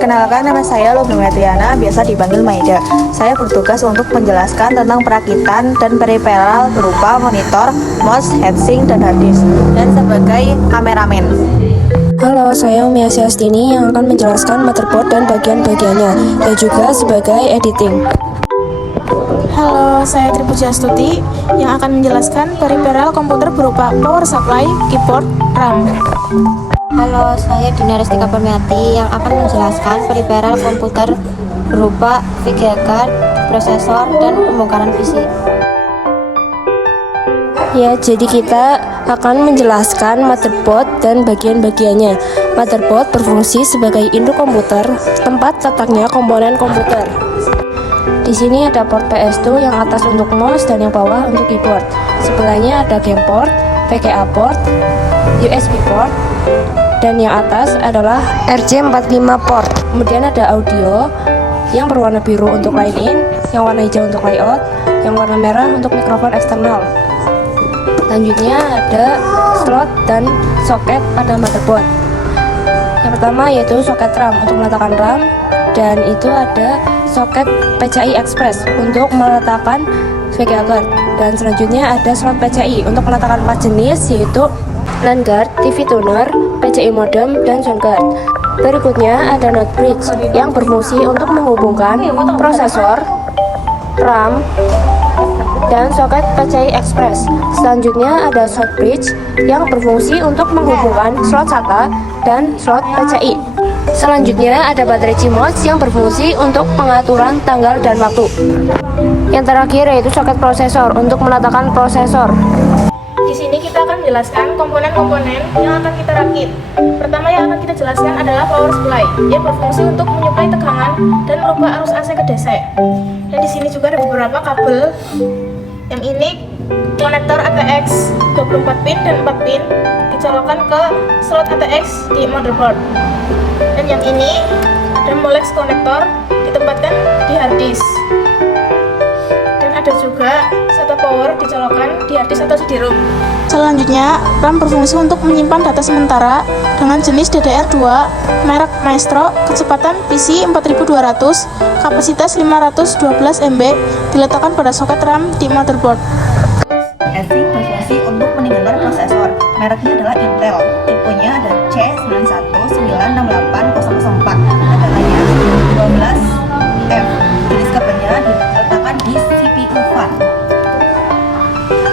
Perkenalkan, nama saya Lubna Metriana, biasa dipanggil Maida. Saya bertugas untuk menjelaskan tentang perakitan dan periferal berupa monitor, mouse, heatsink, dan hard disk, dan sebagai kameramen. Halo, saya Umi Asyastini yang akan menjelaskan motherboard dan bagian-bagiannya, dan juga sebagai editing. Halo, saya Tripuji Astuti yang akan menjelaskan periferal komputer berupa power supply, keyboard, RAM. Halo, saya Dina Restika Permiati yang akan menjelaskan periferal komputer berupa VGA card, prosesor, dan pembongkaran PC. Ya, jadi kita akan menjelaskan motherboard dan bagian-bagiannya. Motherboard berfungsi sebagai induk komputer, tempat letaknya komponen komputer. Di sini ada port PS2 yang atas untuk mouse dan yang bawah untuk keyboard. Sebelahnya ada game port, VGA port, USB port, dan yang atas adalah RJ45 port. Kemudian ada audio yang berwarna biru untuk line in, yang warna hijau untuk layout, yang warna merah untuk mikrofon eksternal. Selanjutnya ada slot dan soket pada motherboard. Yang pertama yaitu soket RAM untuk meletakkan RAM, dan itu ada soket PCI Express untuk meletakkan VGA card, dan selanjutnya ada slot PCI untuk meletakkan 4 jenis yaitu LAN card, TV tuner, PCI modem, dan sound card. Berikutnya ada node bridge yang berfungsi untuk menghubungkan prosesor, RAM, dan soket PCI Express. Selanjutnya ada short bridge yang berfungsi untuk menghubungkan slot SATA dan slot PCI. Selanjutnya ada baterai CMOS yang berfungsi untuk pengaturan tanggal dan waktu. Yang terakhir yaitu soket prosesor untuk meletakkan prosesor. Di sini kita akan menjelaskan komponen-komponen yang akan kita rakit. Pertama yang akan kita jelaskan adalah power supply. Ia berfungsi untuk menyuplai tegangan dan merubah arus AC ke DC. Dan di sini juga ada beberapa kabel. Yang ini konektor ATX 24 pin dan 4 pin dicolokkan ke slot ATX di motherboard. Dan yang ini ada Molex konektor ditempatkan di hard disk. Dan ada juga SATA power dicolokkan di hard disk atau CD-ROM. Selanjutnya, RAM berfungsi untuk menyimpan data sementara dengan jenis DDR2, merek Maestro, kecepatan PC 4200, kapasitas 512 MB, diletakkan pada soket RAM di motherboard. Heatsink berfungsi untuk meninggalkan prosesor. Mereknya adalah Intel. Tipenya ada C9196804. Metodenya 12F. Jenis kabelnya diletakkan di CPU fan.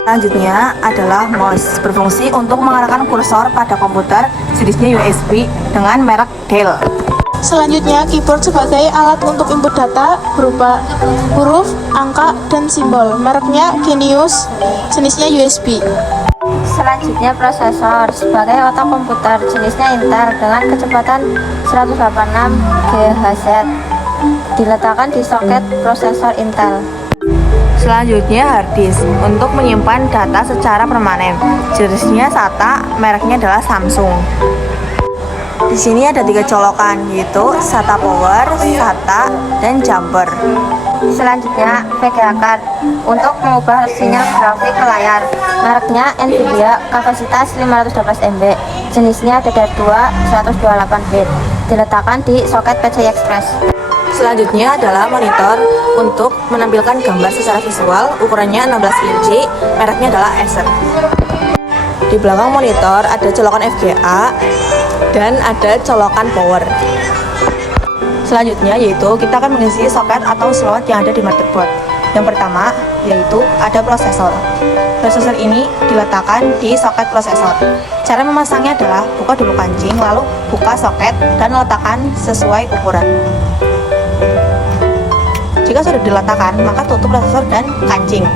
Selanjutnya adalah mouse, berfungsi untuk mengarahkan kursor pada komputer, jenisnya USB dengan merek Dell. Selanjutnya, keyboard sebagai alat untuk input data berupa huruf, angka, dan simbol. Mereknya Genius, jenisnya USB. Selanjutnya prosesor sebagai otak komputer, jenisnya Intel dengan kecepatan 186 GHz. Diletakkan di soket prosesor Intel. Selanjutnya hard disk untuk menyimpan data secara permanen. Jenisnya SATA, mereknya adalah Samsung. Di sini ada 3 colokan, yaitu SATA power, SATA, dan jumper. Selanjutnya VGA card untuk mengubah sinyal grafik ke layar. Mereknya Nvidia, kapasitas 512 MB. Jenisnya DDR2 128 bit. Diletakkan di soket PCI Express. Selanjutnya adalah monitor untuk menampilkan gambar secara visual, ukurannya 16 inci, mereknya adalah Acer. Di belakang monitor ada colokan VGA dan ada colokan power. Selanjutnya yaitu kita akan mengisi soket atau slot yang ada di motherboard. Yang pertama yaitu ada prosesor. Prosesor ini diletakkan di soket prosesor. Cara memasangnya adalah buka dulu kancing, lalu buka soket dan letakkan sesuai ukuran. Jika sudah diletakkan, maka tutup prosesor dan kancing.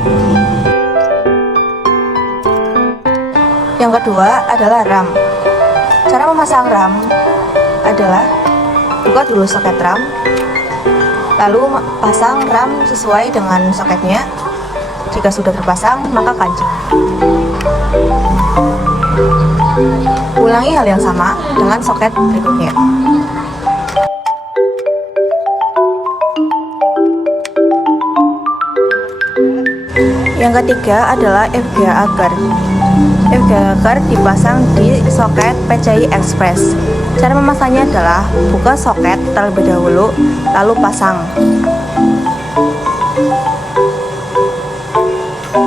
Yang kedua adalah RAM. Cara memasang RAM adalah buka dulu soket RAM, lalu pasang RAM sesuai dengan soketnya. Jika sudah terpasang, maka kancing. Ulangi hal yang sama dengan soket berikutnya. Yang ketiga adalah VGA card. Evacuator dipasang di soket PCI Express. Cara memasangnya adalah buka soket terlebih dahulu, lalu pasang.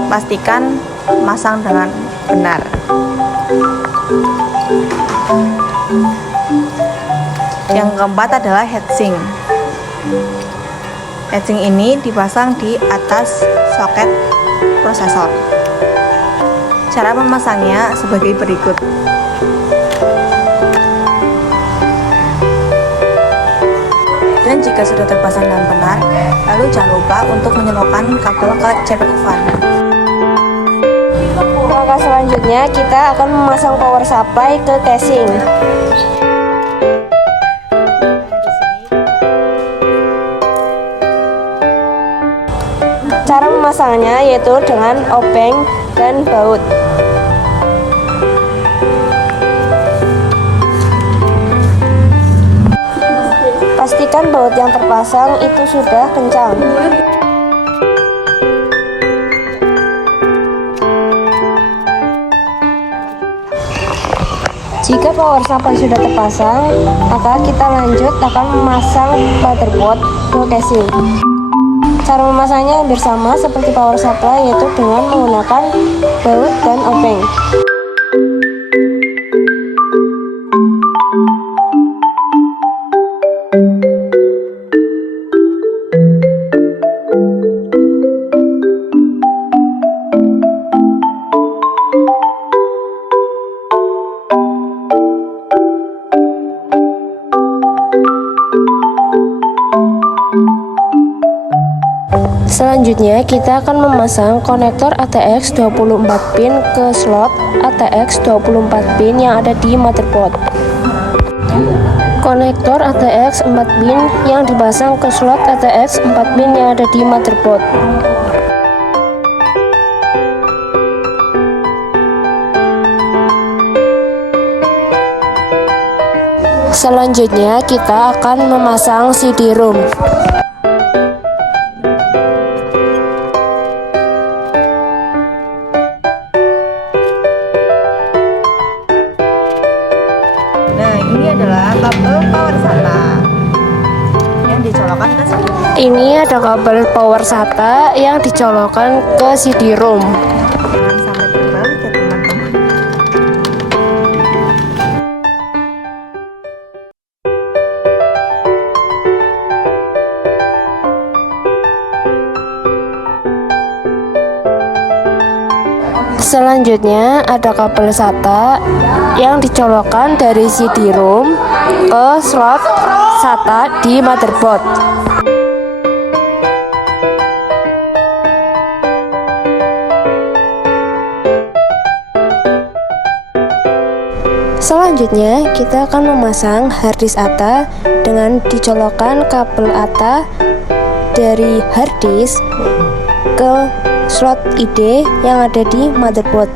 Pastikan masang dengan benar. Yang keempat adalah heatsink. Heatsink ini dipasang di atas soket prosesor. Cara memasangnya sebagai berikut. Dan jika sudah terpasang dengan benar, lalu jangan lupa untuk menyelokkan kabel ke CPU fan. Langkah selanjutnya kita akan memasang power supply ke casing. Cara memasangnya yaitu dengan obeng dan baut. Pastikan baut yang terpasang itu sudah kencang. Jika power supply sudah terpasang, maka kita lanjut akan memasang motherboard ke casing. Cara memasangnya hampir sama seperti power supply, yaitu dengan menggunakan baut dan obeng. Selanjutnya kita akan memasang konektor ATX 24 pin ke slot ATX 24 pin yang ada di motherboard. Konektor ATX 4 pin yang dipasang ke slot ATX 4 pin yang ada di motherboard. Selanjutnya kita akan memasang CD-ROM. Ini adalah kabel power SATA yang dicolokkan ke CD. Ini ada kabel power SATA yang dicolokkan ke CD-ROM. Jangan sampai terbalik ya teman-teman. Selanjutnya ada kabel SATA yang dicolokkan dari CD-ROM ke slot SATA di motherboard. Selanjutnya kita akan memasang harddisk ATA dengan dicolokkan kabel ATA dari harddisk ke slot ID yang ada di motherboard.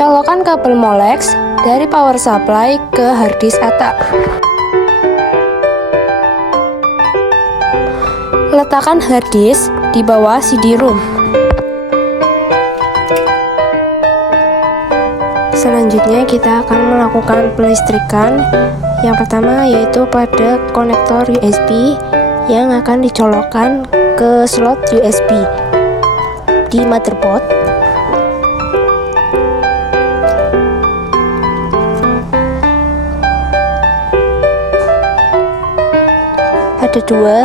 Colokan kabel Molex dari power supply ke harddisk ATA. Letakkan harddisk di bawah CD-ROM. Selanjutnya kita akan melakukan pelistrikan. Yang pertama yaitu pada konektor USB yang akan dicolokkan ke slot USB di motherboard. Ada dua.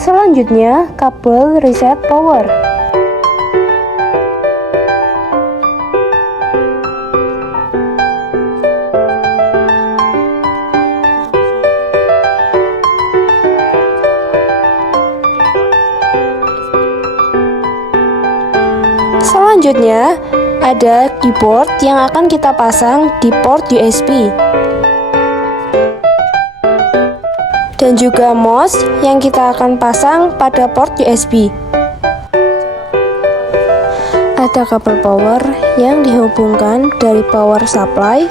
Selanjutnya, kabel reset power. Selanjutnya, ada keyboard yang akan kita pasang di port USB. dan juga mouse yang kita akan pasang pada port USB. Ada kabel power yang dihubungkan dari power supply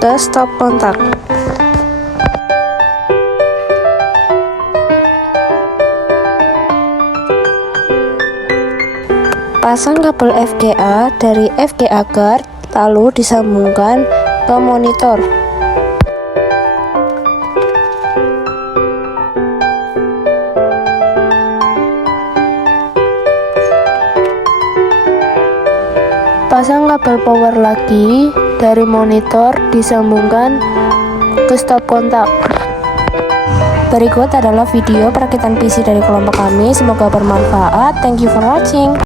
ke stop kontak. Pasang kabel FGA dari FGA guard lalu disambungkan ke monitor. Pasang kabel power lagi dari monitor disambungkan ke stop kontak. Berikut adalah video perakitan PC dari kelompok kami. Semoga bermanfaat. Thank you for watching.